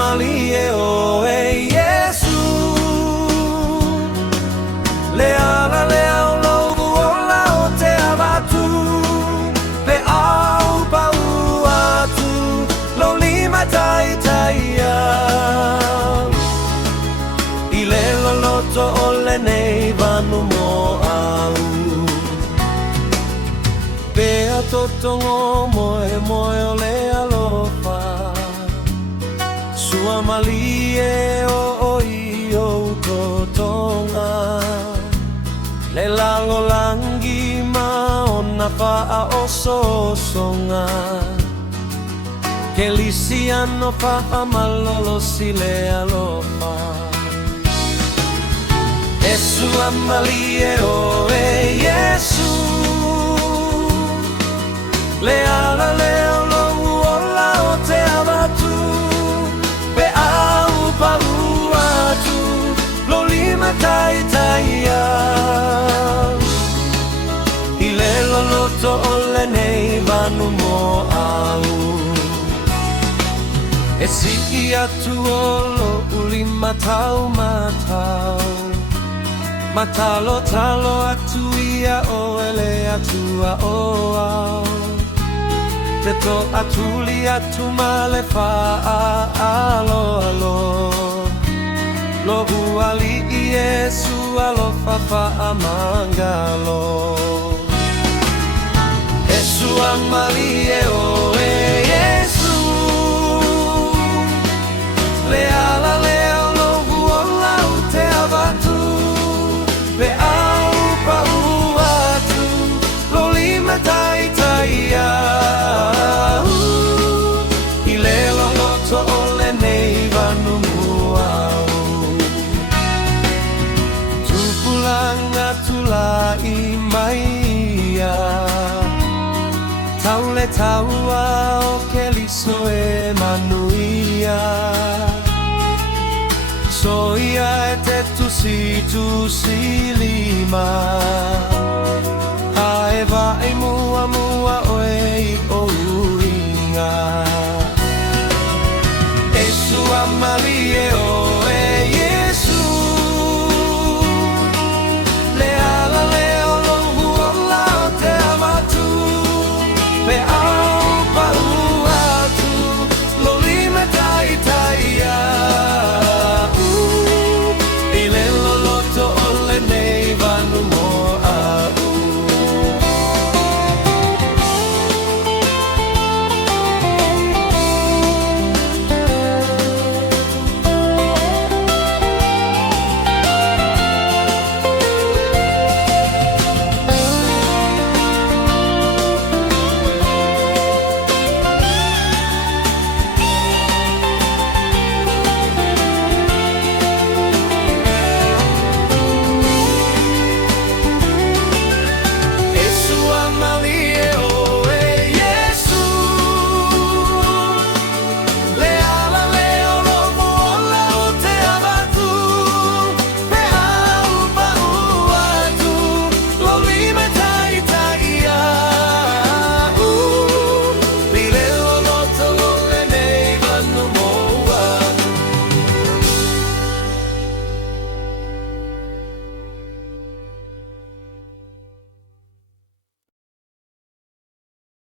malie o e Yesu le ala le au logu ola o te avatu pe au pa atu lo lima tai taia I le loloto o le nei vanu mo au pe a totongo moe moe o le alofa Sua malie o I o totonga Le lalo langi ma ona faa o sosonga Ke lisiano faa malolo si le alofa E sua malie o e Yesu Le ala le ologu ola o te avatu Pe au pa atu lo lima tai taia I le loloto o le nei vanu mo au E siki atu o lo ulima tau matau Matalo talo atu ia o ele atua o au Te to atuli atu male faa alo alo Lo huali I Yesu alo fafa amangalo Yesu amalie o e Yesu Le ala le lo huola o te avatu Pe au pa atu lo lima tai taia I maia Tau le taua o ke liso e manuia Soia e te tusi lima Ae vai mua mua oe I o uinga E sua malie o